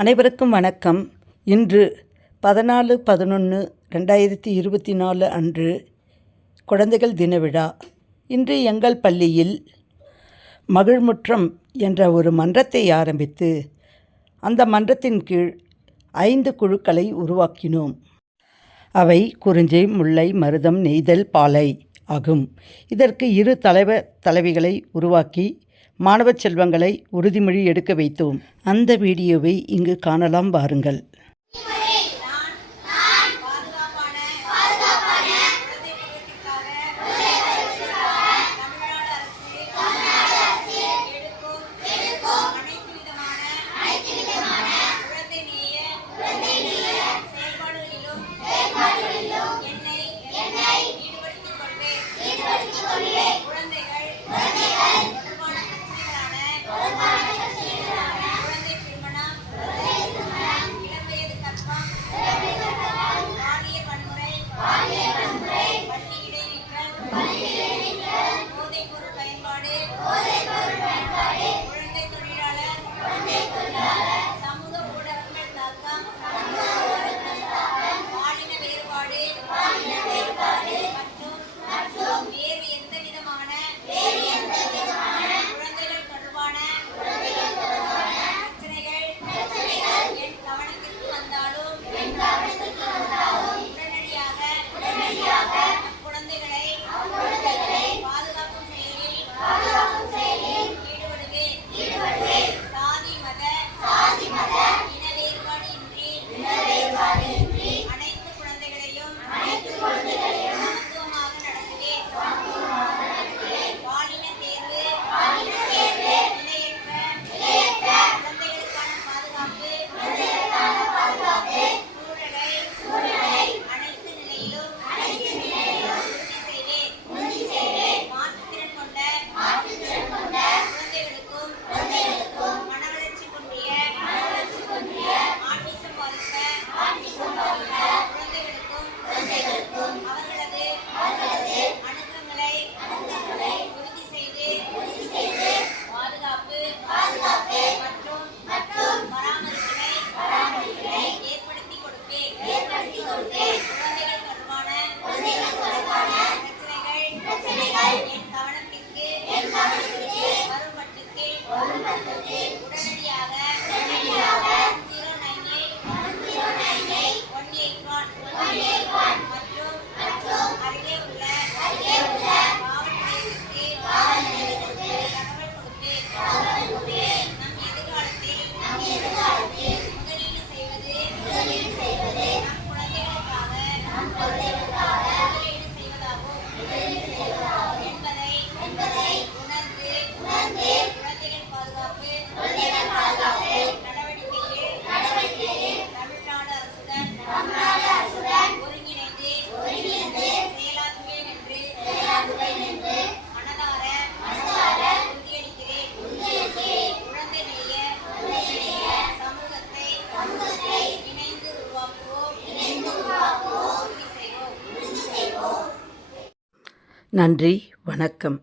அனைவருக்கும் வணக்கம். இன்று பதினாலு பதினொன்று ரெண்டாயிரத்தி இருபத்தி நாலு அன்று குழந்தைகள் தின விழா. இன்று எங்கள் பள்ளியில் மகிழ்முற்றம் என்ற ஒரு மன்றத்தை ஆரம்பித்து அந்த மன்றத்தின் கீழ் ஐந்து குழுக்களை உருவாக்கினோம். அவை குறிஞ்சி முல்லை மருதம் நெய்தல் பாலை ஆகும். இதற்கு இரு தலைவர் தலைவிகளை உருவாக்கி மாணவச் செல்வங்களை உறுதிமொழி எடுக்க வைத்தோம். அந்த வீடியோவை இங்கு காணலாம் பாருங்கள் Golden. நன்றி வணக்கம்.